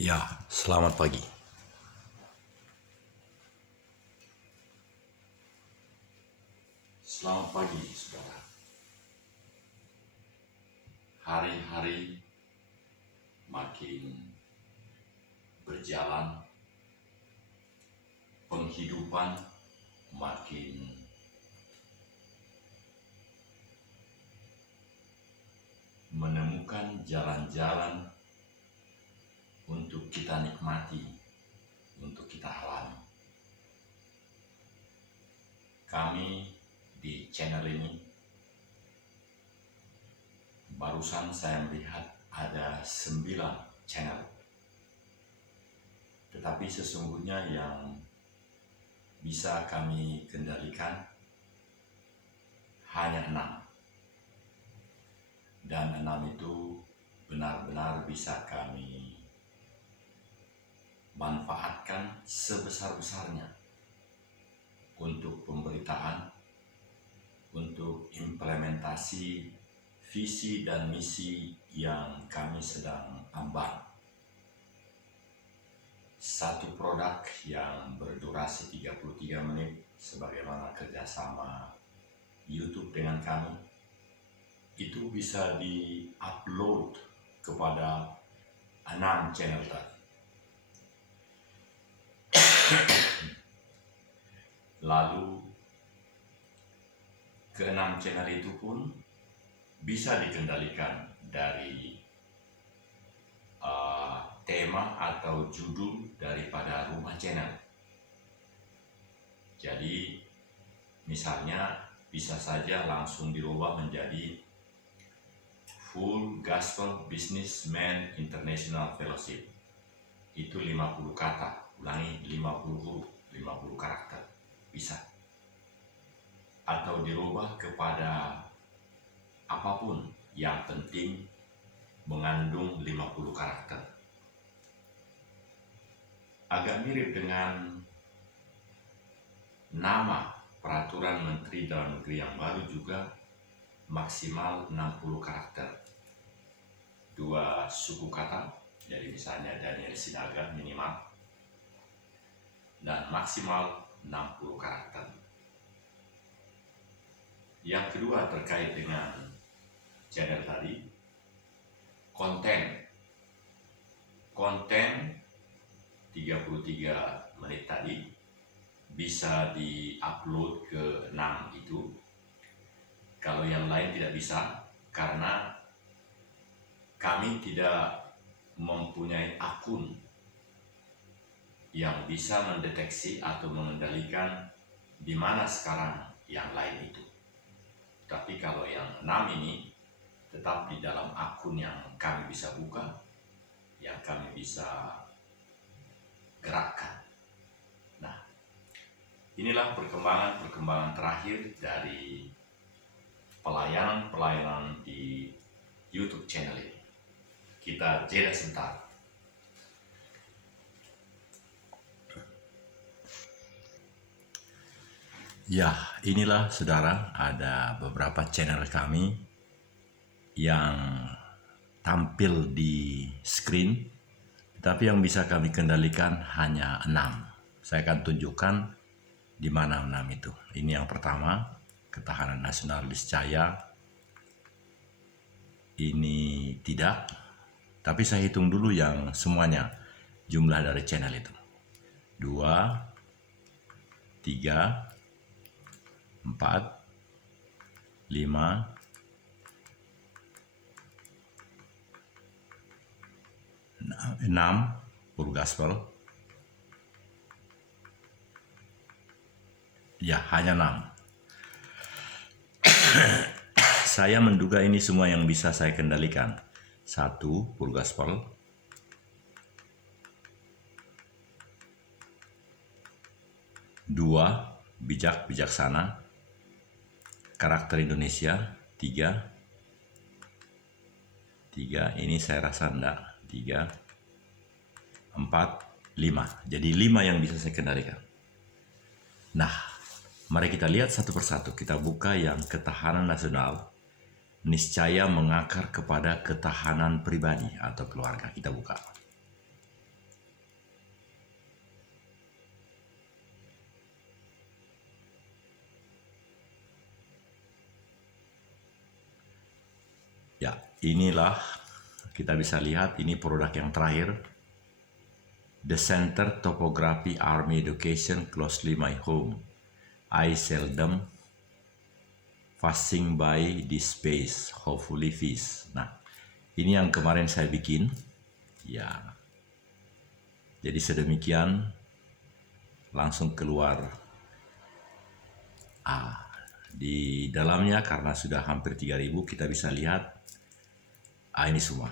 Ya, selamat pagi. Selamat pagi, saudara. Hari-hari makin berjalan, penghidupan makin menemukan jalan-jalan untuk kita nikmati, untuk kita alami. Kami di channel ini, barusan saya melihat ada 9 channel. Tetapi sesungguhnya yang bisa kami kendalikan hanya 6. Dan 6 itu benar-benar bisa kami manfaatkan sebesar-besarnya untuk pemberitaan, untuk implementasi visi dan misi yang kami sedang emban. Satu produk yang berdurasi 33 menit sebagaimana kerjasama YouTube dengan kami, itu bisa di-upload kepada 6 channel tadi. Lalu ke-6 channel itu pun bisa dikendalikan dari tema atau judul daripada rumah channel. Jadi misalnya bisa saja langsung dirubah menjadi Full Gospel Businessman International Fellowship. Itu 50 kata, ulangi 50 huruf, 50 karakter, bisa. Atau dirubah kepada apapun yang penting mengandung 50 karakter. Agak mirip dengan nama peraturan Menteri Dalam Negeri yang baru juga maksimal 60 karakter. 2 suku kata, jadi misalnya Daniel Sinaga minimal, dan maksimal 60 karakter. Yang kedua terkait dengan channel tadi, konten 33 menit tadi bisa di-upload ke 6 itu. Kalau yang lain tidak bisa, karena kami tidak mempunyai akun yang bisa mendeteksi atau mengendalikan di mana sekarang yang lain itu. Tapi kalau yang 6 ini tetap di dalam akun yang kami bisa buka, yang kami bisa gerakkan. Nah, inilah perkembangan terakhir dari pelayanan di YouTube channel ini. Kita jeda sebentar. Ya, inilah saudara, ada beberapa channel kami yang tampil di screen, tetapi yang bisa kami kendalikan hanya 6. Saya akan tunjukkan di mana 6 itu. Ini yang pertama, Ketahanan Nasional Niscaya. Ini tidak, tapi saya hitung dulu yang semuanya, jumlah dari channel itu. 2, 3, 4, 5, 6 Full Gospel. Ya, hanya 6. Saya menduga ini semua yang bisa saya kendalikan. 1 Full Gospel, 2 Bijak Bijaksana, Karakter Indonesia, 3 ini saya rasa enggak, 3, 4, 5. Jadi 5 yang bisa saya kendalikan. Nah, mari kita lihat satu persatu. Kita buka yang Ketahanan Nasional Niscaya mengakar kepada ketahanan pribadi atau keluarga. Kita buka. Ya, inilah kita bisa lihat ini produk yang terakhir. The Center Topography Army Education closely my home. I seldom passing by this space, hopefully fish. Nah, ini yang kemarin saya bikin. Ya, jadi sedemikian langsung keluar. Di dalamnya karena sudah hampir 3.000 kita bisa lihat. Ini semua.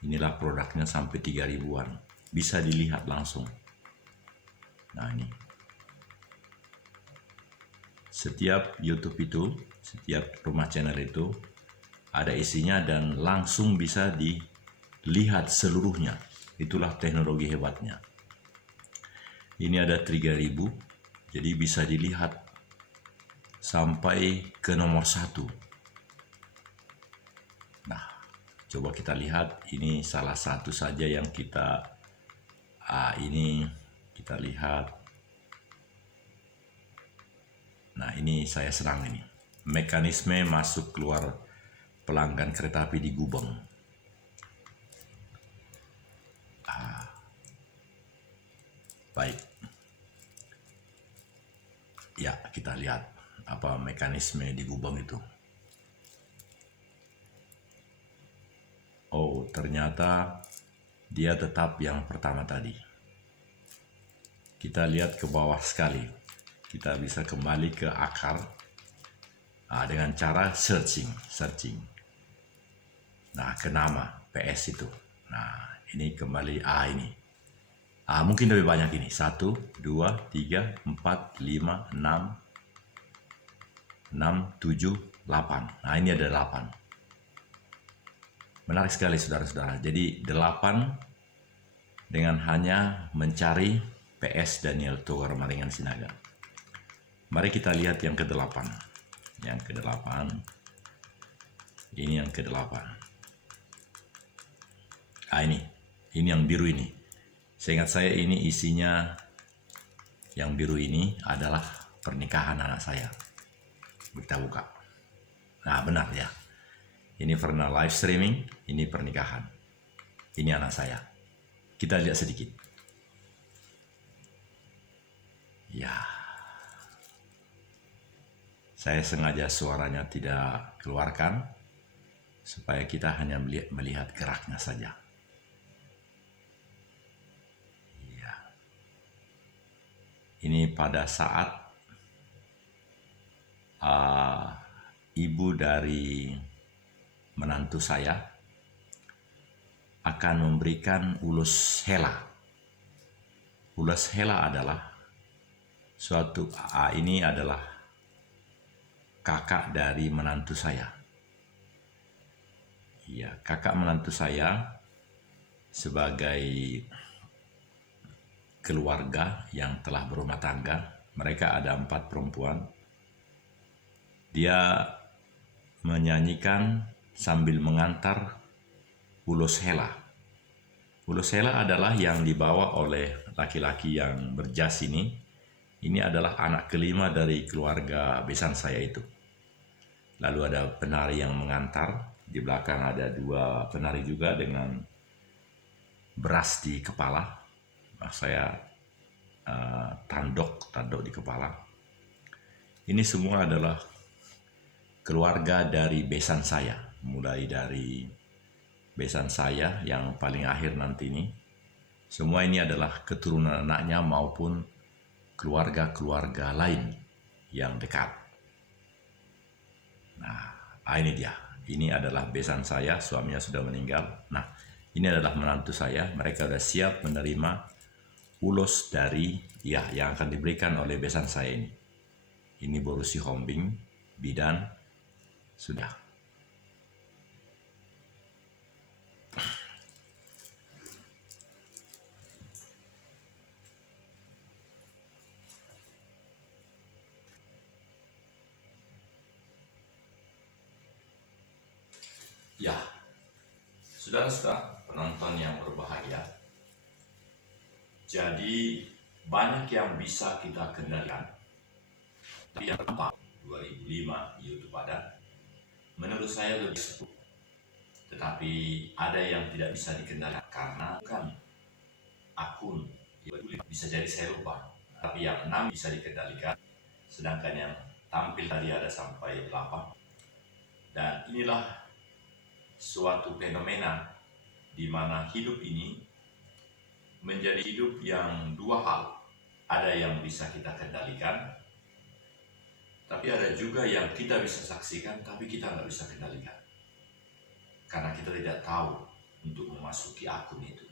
Inilah produknya sampai 3.000-an. Bisa dilihat langsung. Nah ini. Setiap YouTube itu, setiap rumah channel itu ada isinya dan langsung bisa dilihat seluruhnya. Itulah teknologi hebatnya. Ini ada 3.000, jadi bisa dilihat sampai ke nomor 1. Nah, coba kita lihat, ini salah satu saja yang kita ini kita lihat. Nah, ini saya serang ini. Mekanisme masuk keluar pelanggan kereta api di Gubeng. Baik. Ya, kita lihat apa mekanisme di Gubeng itu. Oh, ternyata dia tetap yang pertama tadi. Kita lihat ke bawah sekali. Kita bisa kembali ke akar dengan cara searching. Nah, ke nama PS itu. Nah, ini kembali ini. Mungkin lebih banyak ini. 1, 2, 3, 4, 5, 6, 7, 8. Nah, ini ada 8. Menarik sekali saudara-saudara. Jadi 8 dengan hanya mencari PS Daniel Togar Maringan Sinaga. Mari kita lihat yang ke-8. Yang ke-8. Ini yang ke-8. Ini yang biru ini. Seingat saya ini isinya yang biru ini adalah pernikahan anak saya. Kita buka. Nah, benar ya. Ini pernah live streaming, ini pernikahan. Ini anak saya. Kita lihat sedikit. Ya. Saya sengaja suaranya tidak keluarkan supaya kita hanya melihat geraknya saja. Ya. Ini pada saat ibu dari menantu saya akan memberikan ulus hela. Ulus hela adalah suatu ini adalah kakak dari menantu saya. Ya, kakak menantu saya sebagai keluarga yang telah berumah tangga. Mereka ada 4 perempuan. Dia menyanyikan sambil mengantar ulus hela. Ulus hela adalah yang dibawa oleh laki-laki yang berjas ini. Ini adalah anak kelima dari keluarga besan saya itu. Lalu ada penari yang mengantar. Di belakang ada 2 penari juga dengan beras di kepala. Nah, saya tandok di kepala. Ini semua adalah keluarga dari besan saya. Mulai dari besan saya yang paling akhir nanti ini. Semua ini adalah keturunan anaknya maupun keluarga-keluarga lain yang dekat. Nah, ini dia. Ini adalah besan saya, suaminya sudah meninggal. Nah, ini adalah menantu saya. Mereka sudah siap menerima ulos dari yang akan diberikan oleh besan saya ini. Ini borusi hombing, bidan, sudah. Ya, saudara-saudara penonton yang berbahagia. Jadi banyak yang bisa kita kendalikan. Tapi yang keempat, 2005 YouTube ada. menurut saya lebih seru. Tetapi ada yang tidak bisa dikendalikan karena bukan akun. Bisa jadi saya lupa. Tapi yang 6 bisa dikendalikan, sedangkan yang tampil tadi ada sampai 8. Dan inilah suatu fenomena di mana hidup ini menjadi hidup yang dua hal. Ada yang bisa kita kendalikan, tapi ada juga yang kita bisa saksikan, tapi kita nggak bisa kendalikan. Karena kita tidak tahu untuk memasuki akun itu.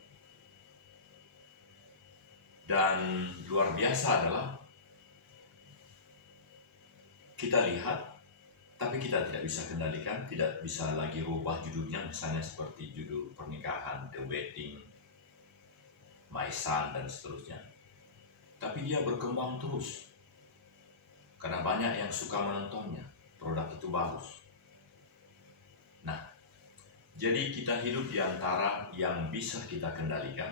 Dan luar biasa adalah kita lihat, tapi kita tidak bisa kendalikan, tidak bisa lagi rubah judulnya, misalnya seperti judul pernikahan, The Wedding, My Son, dan seterusnya. Tapi dia berkembang terus, karena banyak yang suka menontonnya, produk itu bagus. Nah, jadi kita hidup di antara yang bisa kita kendalikan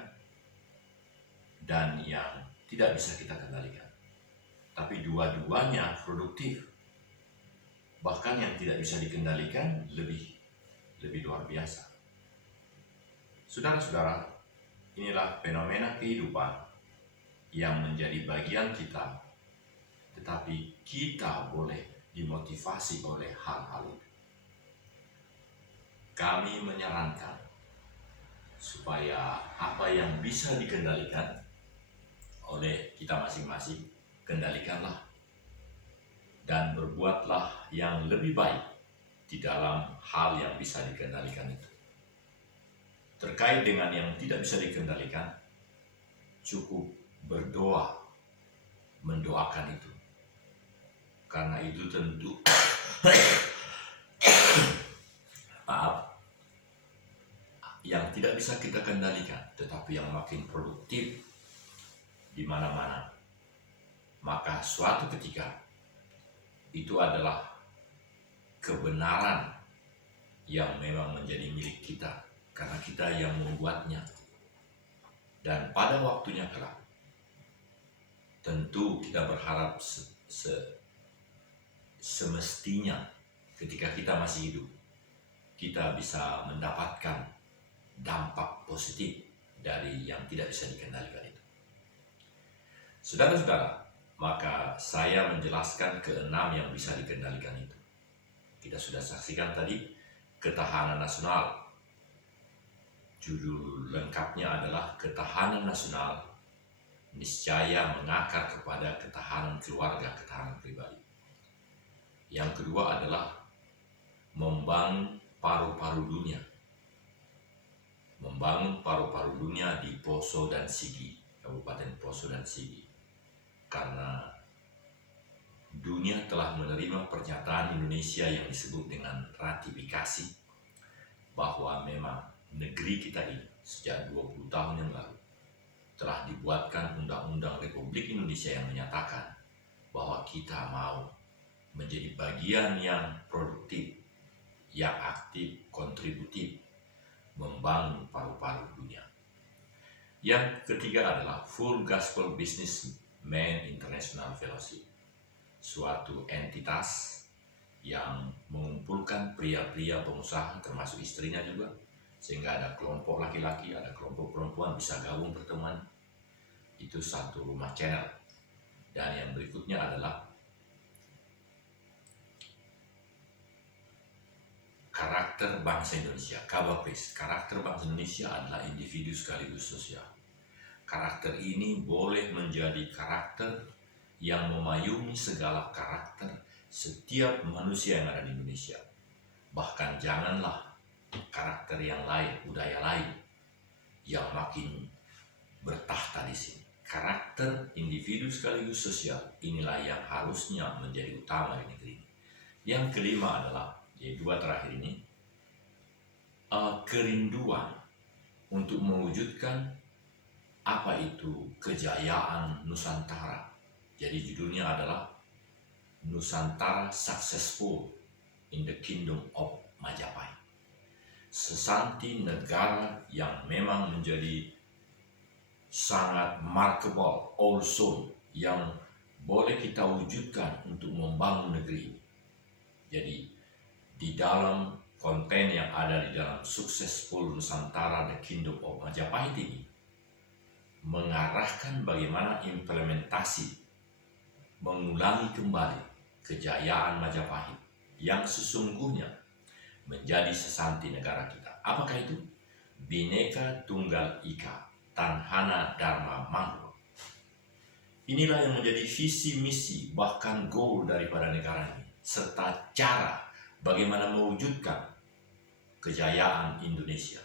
dan yang tidak bisa kita kendalikan. Tapi dua-duanya produktif. Bahkan yang tidak bisa dikendalikan lebih luar biasa. Saudara-saudara, inilah fenomena kehidupan yang menjadi bagian kita, tetapi kita boleh dimotivasi oleh hal-hal itu. Kami menyarankan supaya apa yang bisa dikendalikan oleh kita masing-masing, kendalikanlah dan berbuatlah yang lebih baik di dalam hal yang bisa dikendalikan itu. Terkait dengan yang tidak bisa dikendalikan, cukup berdoa, mendoakan itu. Karena itu tentu maaf, yang tidak bisa kita kendalikan, tetapi yang makin produktif di mana-mana. Maka suatu ketika itu adalah kebenaran yang memang menjadi milik kita, karena kita yang membuatnya. Dan pada waktunya kelak, tentu kita berharap semestinya ketika kita masih hidup, kita bisa mendapatkan dampak positif dari yang tidak bisa dikendalikan itu. Saudara-saudara, maka saya menjelaskan keenam yang bisa dikendalikan itu. Kita sudah saksikan tadi, ketahanan nasional. Judul lengkapnya adalah Ketahanan Nasional niscaya mengakar kepada ketahanan keluarga, ketahanan pribadi. Yang kedua adalah membangun paru-paru dunia. Membangun paru-paru dunia di Poso dan Sigi, Kabupaten Poso dan Sigi. Karena dunia telah menerima pernyataan Indonesia yang disebut dengan ratifikasi bahwa memang negeri kita ini sejak 20 tahun yang lalu telah dibuatkan Undang-Undang Republik Indonesia yang menyatakan bahwa kita mau menjadi bagian yang produktif, yang aktif, kontributif, membangun paru-paru dunia. Yang ketiga adalah Full Gospel Businessman International Fellowship, suatu entitas yang mengumpulkan pria-pria pengusaha termasuk istrinya juga, sehingga ada kelompok laki-laki, ada kelompok perempuan bisa gabung berteman. Itu satu rumah channel. Dan yang berikutnya adalah karakter bangsa Indonesia, Kabapres. Karakter bangsa Indonesia adalah individu sekaligus sosial. Karakter ini boleh menjadi karakter yang memayungi segala karakter setiap manusia yang ada di Indonesia. Bahkan janganlah karakter yang lain, budaya lain yang makin bertahta di sini. Karakter individu sekaligus sosial inilah yang harusnya menjadi utama di negeri ini. Yang kelima adalah, yaitu dua terakhir ini, kerinduan untuk mewujudkan apa itu kejayaan Nusantara. Jadi judulnya adalah Nusantara Successful in the Kingdom of Majapahit. Sesanti negara yang memang menjadi sangat markable, also yang boleh kita wujudkan untuk membangun negeri ini. Jadi di dalam konten yang ada di dalam Successful Nusantara The Kingdom of Majapahit ini mengarahkan bagaimana implementasi mengulangi kembali kejayaan Majapahit yang sesungguhnya menjadi sesanti negara kita. Apakah itu? Bhinneka Tunggal Ika, Tanhana Dharma Mangrua. Inilah yang menjadi visi misi bahkan goal daripada negara ini, serta cara bagaimana mewujudkan kejayaan Indonesia.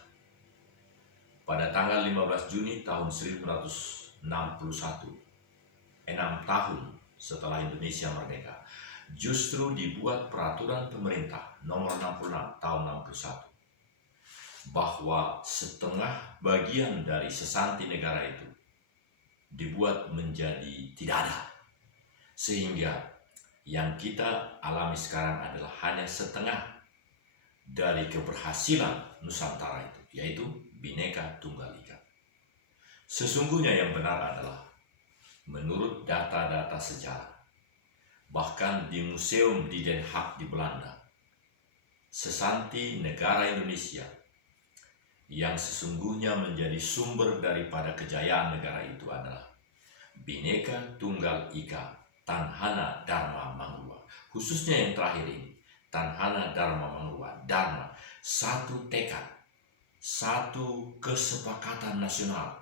Pada tanggal 15 Juni tahun 1961, 6 tahun setelah Indonesia merdeka, justru dibuat peraturan pemerintah nomor 66 tahun 61 bahwa setengah bagian dari sesanti negara itu dibuat menjadi tidak ada, sehingga yang kita alami sekarang adalah hanya setengah dari keberhasilan Nusantara itu, yaitu Bhinneka Tunggal Ika. Sesungguhnya yang benar adalah menurut data-data sejarah, bahkan di museum di Den Haag di Belanda, sesanti negara Indonesia yang sesungguhnya menjadi sumber daripada kejayaan negara itu adalah Bhinneka Tunggal Ika, Tanhana Dharma Mangrua. Khususnya yang terakhir ini, Tanhana Dharma Mangrua. Dharma, satu tekad, satu kesepakatan nasional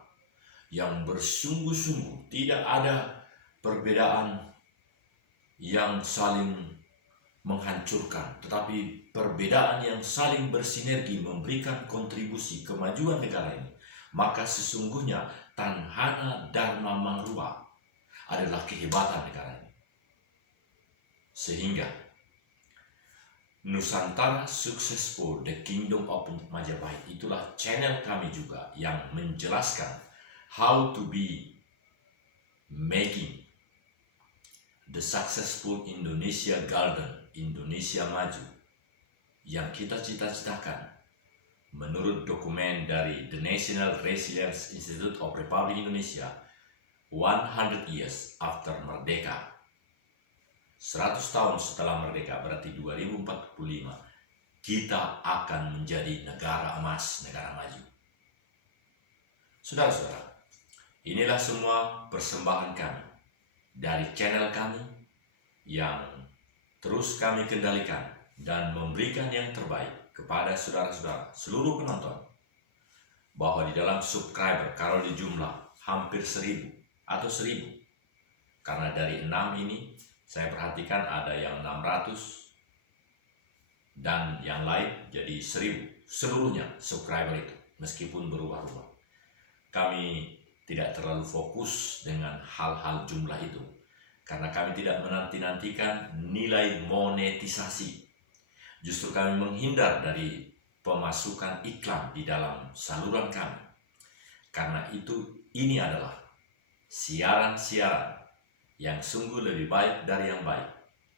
yang bersungguh-sungguh, tidak ada perbedaan yang saling menghancurkan, tetapi perbedaan yang saling bersinergi memberikan kontribusi kemajuan negara ini. Maka sesungguhnya Tanhana Dharma Mangrua adalah kehebatan negara ini. Sehingga Nusantara Successful The Kingdom of Majapahit itulah channel kami juga yang menjelaskan how to be making the successful Indonesia Garden, Indonesia Maju, yang kita cita-citakan menurut dokumen dari The National Resilience Institute of Republic Indonesia 100 years after merdeka. 100 tahun setelah merdeka, berarti 2045, kita akan menjadi negara emas, negara maju. Saudara-saudara, inilah semua persembahan kami dari channel kami yang terus kami kendalikan dan memberikan yang terbaik kepada saudara-saudara seluruh penonton, bahwa di dalam subscriber kalau di jumlah hampir 1000 atau 1000, karena dari 6 ini saya perhatikan ada yang 600 dan yang lain jadi 1000, seluruhnya subscriber itu meskipun berubah-ubah. Kami tidak terlalu fokus dengan hal-hal jumlah itu, karena kami tidak menanti-nantikan nilai monetisasi. Justru kami menghindar dari pemasukan iklan di dalam saluran kami, karena ini adalah siaran-siaran yang sungguh lebih baik dari yang baik,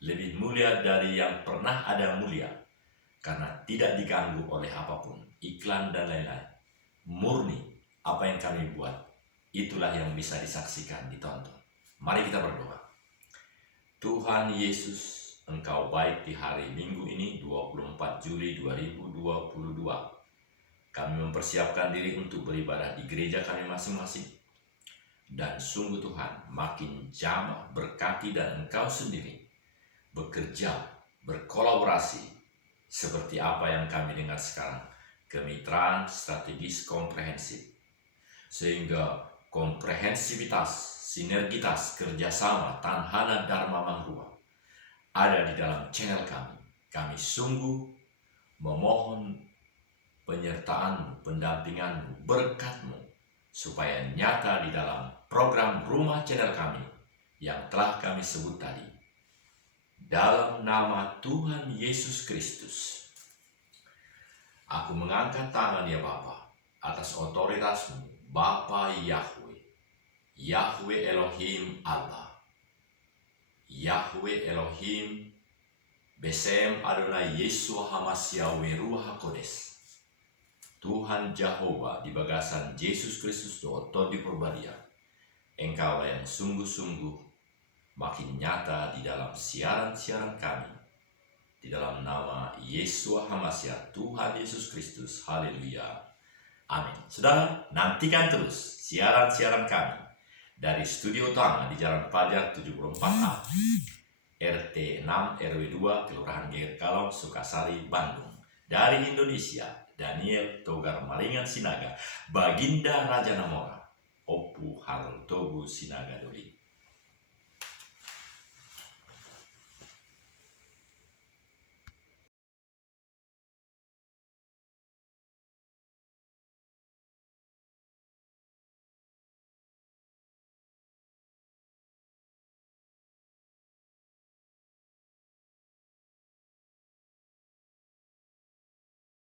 lebih mulia dari yang pernah ada mulia, karena tidak diganggu oleh apapun, iklan dan lain-lain. Murni apa yang kami buat, itulah yang bisa disaksikan, ditonton. Mari kita berdoa. Tuhan Yesus, Engkau baik di hari Minggu ini 24 Juli 2022. Kami mempersiapkan diri untuk beribadah di gereja kami masing-masing. Dan sungguh Tuhan, makin jamah berkati dan Engkau sendiri bekerja, berkolaborasi seperti apa yang kami dengar sekarang. Kemitraan strategis komprehensif. Sehingga komprehensivitas, sinergitas, kerjasama Tanhana Dharma Mangrua ada di dalam channel kami. Kami sungguh memohon penyertaan-Mu, pendampingan-Mu, berkat-Mu, supaya nyata di dalam program rumah channel kami yang telah kami sebut tadi. Dalam nama Tuhan Yesus Kristus, aku mengangkat tangan ya Bapa atas otoritas-Mu, Bapa Yahweh, Yahweh Elohim Allah, Yahweh Elohim Besem Adonai Yeshua HaMashiach Ruach HaKodes, Tuhan Jehovah di bagasan Yesus Kristus Tuhan di Perbadia. Engkaulah yang sungguh-sungguh makin nyata di dalam siaran-siaran kami, Di dalam nama Yesua HaMashiach, Tuhan Yesus Kristus. Haleluya. Amin. Saudara, nantikan terus siaran-siaran kami dari studio utama di Jalan Fajar 74A, RT 6 RW 2, Kelurahan Geger Kalong, Sukasari, Bandung. Dari Indonesia, Daniel Togar Malingan Sinaga, Baginda Raja Namora, Opu Harul Togu Sinaga Doli.